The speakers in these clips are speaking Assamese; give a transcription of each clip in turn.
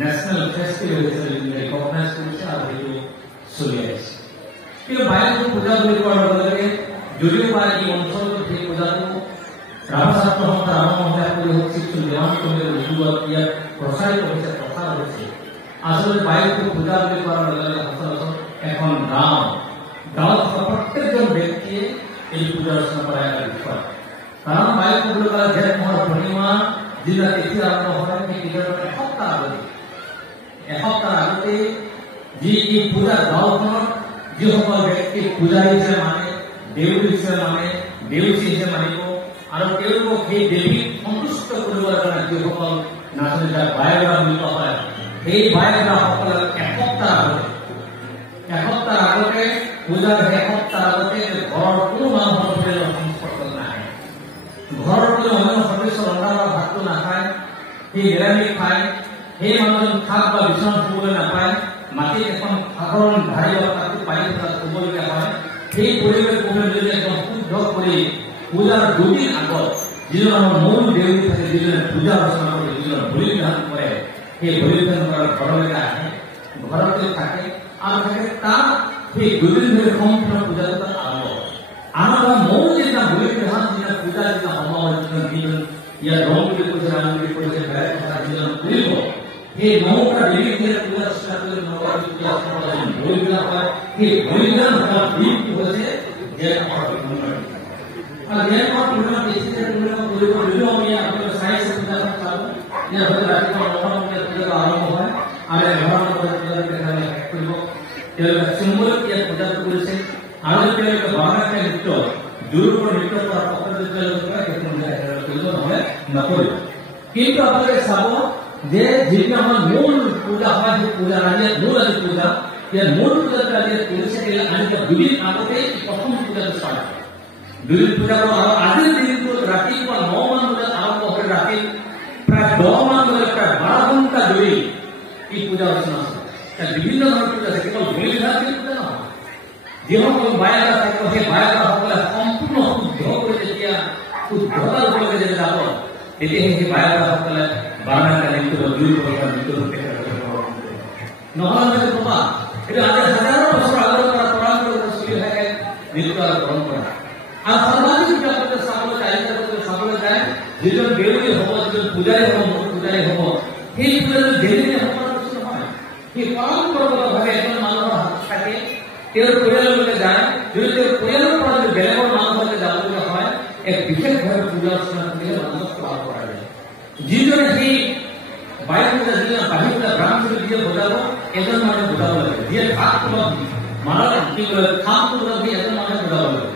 ন্যাশনাল ফেষ্টিভেল হিচাপে ৰিকগনাইজ কৰিছে আৰু সেইটো চলি আহিছে। কিন্তু বাইদেউ পূজা বুলি কোৱাৰ লগে লগে যদিও বা এই অঞ্চলটোত সেই পূজাটো ৰাভা ছাত্ৰ সন্থা ৰাভা মহোদয় পৰিশিক্ষণ দেৱান কমিটিৰ উদ্যোগত ইয়াত প্ৰচাৰিত হৈছে, প্ৰচাৰ হৈছে। আচলতে বাইদেউ পূজা বুলি কোৱাৰ লগে লগে সচৰাচৰ এখন গাঁৱত প্ৰত্যেকজন ব্যক্তিয়ে এই পূজা অৰ্চনা কৰা এটা বিষয়। কাৰণ বাইদেউ বুলি ক'লে জেঠ মাহৰ পূৰ্ণিমা যিদিনা তিথি আৰম্ভ হয় সেই তিথিৰ এসপ্তাহ আগতে যি এই পূজা গাঁওখনত যিসকল ব্যক্তি পূজাৰী হিচাপে মানে, দেউৰী হিচাপে মানে, দেউচী হিচাপে মানিব আৰু তেওঁলোকক সেই দেৱীক সন্তুষ্ট কৰিবৰ কাৰণে যিসকল নাচনী যাক বায়গা বুলি কোৱা হয়, সেই বায়গাসকলে এসপ্তাহ আগতে পূজাৰ এসপ্তাহ আগতে ঘৰৰ কোনো মানুহৰ সংস্পৰ্শ নাহে, ঘৰৰ কোনো অন্য সদস্য ৰন্ধা বা ভাতটো নাখায়, সেই নিৰামিষ খায়, সেই মানুহজন খাপ বা বিচনাত শুবলৈ নাপায়, মাটিত এখন সাধাৰণ ঢাৰি বা তাতো পানী তাত শুবলগীয়া হয়। সেই পৰিৱেশ যদি একদম শুদ্ধ কৰি পূজাৰ দুদিন আগত যিজন আমাৰ মূল দেউৰী থাকে, যিজনে পূজা অৰ্চনা কৰি যিজন বলি বিধান কৰে, সেই বলি বিধান কৰাৰ ঘৰলৈকে আহে, ঘৰতে থাকে আৰু থাকে তাত সেই দুদিন ধৰি সম্পূৰ্ণ পূজাটো তাত আৰম্ভ মূল যিদিনা বলি বিধান যিদিনা পূজা যিদিনা সময় যিজন ইয়াৰ ৰং বুলি কৈছে, ৰাম বুলি কৈছে, যিজন কৰিব সেই নৌকা দেৱীক পূজা অৰ্চনা কৰি বলিবিলাক হয়। সেই বলিদান হোৱাৰ দিনটো হৈছে জেঠ মাহৰ পূৰ্ণিমা। আৰু জেঠ মাহৰ পূৰ্ণিমা বেছিকে পূৰ্ণিমা কৰিব দিলেও আমি আপোনালোকে চাইছে পূজাখন চাব, ইয়াৰ হয়তো ৰাতিপুৱা 9 বজাত পূজাটো আৰম্ভ হয় আৰু 11 বজাত পূজাটো তেখেতসকলে শেষ কৰিব। তেওঁলোকে চিম্বলিক ইয়াত পূজাটো কৰিছে আৰু তেওঁলোকে বাৰাণসী নৃত্য দুৰূপৰ নৃত্য কৰাৰ পদ্ধতি কৰিব নহ'লে নকৰিব। কিন্তু আপোনালোকে চাব যে যিদিনা আমাৰ মূল পূজা হয়, সেই পূজা মূল আজি পূজা, ইয়াৰ মূল পূজাটো আজি কৰিছে আজি দুদিন আগতে প্ৰথম পূজাটো ষ্টাৰ্ট হয়। দুদিন পূজা কৰা আৰু আজিৰ দিনটোত ৰাতিপুৱা 9 মান বজাত আৰম্ভ হৈ ৰাতি প্ৰায় 10 মান বজাত প্ৰায় 12 ঘণ্টা ধৰি এই পূজা অৰ্চনা আছে। বিভিন্ন ধৰণৰ পূজা আছে, কেৱল বলি বিধান পূজা নহয়। যিসকল বায়গা থাকিব সেই বায়গাসকলে সম্পূৰ্ণ শুদ্ধ কৰি যেতিয়া শুদ্ধতাৰ ওপৰলৈ যেতিয়া যাব, তেতিয়াহে সেই বায়গাসকলে বাৰাণসী নৃত্য বা দুই প্ৰকাৰ নৃত্য নহ'লে ক'বা এইটো আজি হাজাৰো বছৰ আগৰ পৰা পৰম্পৰা চলি থাকে নৃত্য আৰু পৰম্পৰা। আৰু সৰ্বাধিক আপোনালোকে চাবলৈ যায় যিজন দেউৰী হ'ব, যিজন পূজাৰী হ'ব, মূল পূজাৰী হ'ব, সেই পূজাটো দেউৰী সকলৰ বস্তু নহয়। সেই পৰম্পৰাগতভাৱে এজন মানুহৰ হাত থাকে, তেওঁৰ পৰিয়াললৈকে যায়, যদি তেওঁৰ পৰিয়ালৰ পৰা যদি বেলেগৰ মানুহলৈকে যাবলগীয়া হয়, এক বিশেষভাৱে পূজা অৰ্চনা কৰিলে মানুহক সহায় কৰা যায়। যিজনে সেই বায়ু পূজা যিজনে বাঢ়ি পূজা ব্ৰাহ্মণ যিয়ে বুজাব, এজন মানুহে বুজাব লাগে। যিয়ে ভাতটো মানৰ কি কয় খামটো বুজাব, এজন মানুহে বুজাব লাগে।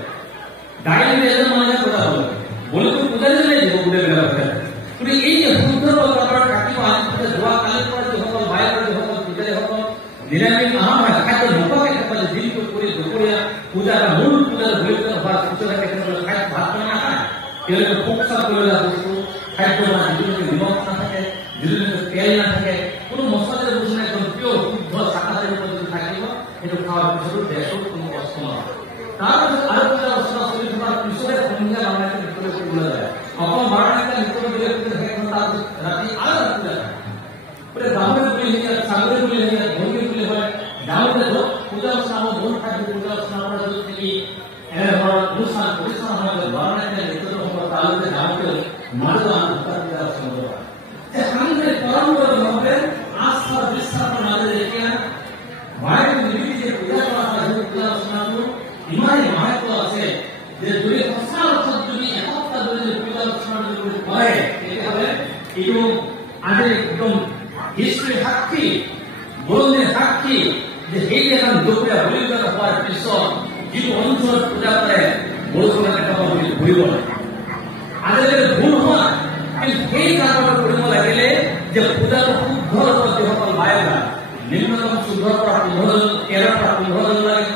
দাইল এজন মানুহে বুজাব লাগে। বলিটো পূজাৰীজনে দিব গোটেইবিলাক। গতিকে এই যে শুদ্ধ বতৰৰ ৰাতিপুৱা আনহাতে যোৱা কালিৰ পৰা যিসকল বায়ুৰ যিসকল পূজাৰীসকল নিৰামিষ আহাৰ খাদ্য নোখোৱাকৈ থাকিলে দিনটো কৰি দুপৰীয়া পূজা বা মূল পূজাৰ বলিদান হোৱাৰ পিছতে তেখেতসকলে ভাত নাখায়। তেওঁলোকে ফোকচাপ কৰি লোৱা বস্তু খাদ্য যিটো নিমখ নাথাকে, যিটো তেল নাথাকে, কোনো মছলা বস্তু নাই, একদম পিয়ৰ শুদ্ধ শাকাহাৰী যদি থাকিব, সেইটো খোৱাৰ পিছতো দেহটোত কোনো কষ্ট নহয়। তাৰপিছত আৰু পূজা অৰ্চনা চলি থকাৰ পিছতে সন্ধিয়া বাৰাণসী নৃত্য কৰিবলৈ যায়। অকল বাৰাণসী নৃত্য কৰিলে শেষ ঘণ্টা ৰাতি আৰু পূজা থাকে। গতিকে গাহৰি বুলি হেৰিয়াত, ছাগলী বুলি হেৰিয়াত, ভংগী বুলি হয়, গাঁৱতে য'ত পূজা অৰ্চনা হ'ব, বহুত ঠাইত পূজা অৰ্চনা কৰা য'ত নেকি এনেধৰণৰ অনুষ্ঠান প্ৰতিষ্ঠান হয়, বাৰাণসী নৃত্যৰ সময়ত তালৈকে গাঁৱতে মাজত পূজা অৰ্চনা কৰা হয়। সাংঘাতিক পৰম্পৰাগতভাৱে আস্থাৰ বিশ্বাসৰ মাজেৰে এতিয়া বায়ু নিমিত্তে যে পূজা কৰা হয়, সেই পূজা অৰ্চনাটো ইমানেই মাহাত্ম্য আছে যে যদি সঁচা অৰ্থত যদি এসপ্তাহ ধৰি পূজা অৰ্চনা যদি কৰে, তেতিয়াহ'লে এইটো আজি একদম হিষ্ট্ৰী সাক্ষী, বৰঞ্জী সাক্ষী যে সেই এখন দুপৰীয়া বলিদান হোৱাৰ পিছত যিটো অঞ্চলত পূজা কৰে বৰষুণে কেতিয়াবা ঘূৰিব লাগে। আজিলৈকে ভুল হোৱা, কিন্তু সেই কামটো কৰিব লাগিলে যে পূজাটো শুদ্ধ যিসকল বায়গা নিম্নতম 14 পৰা 15 জন, 13 পৰা 15 জন লাগে,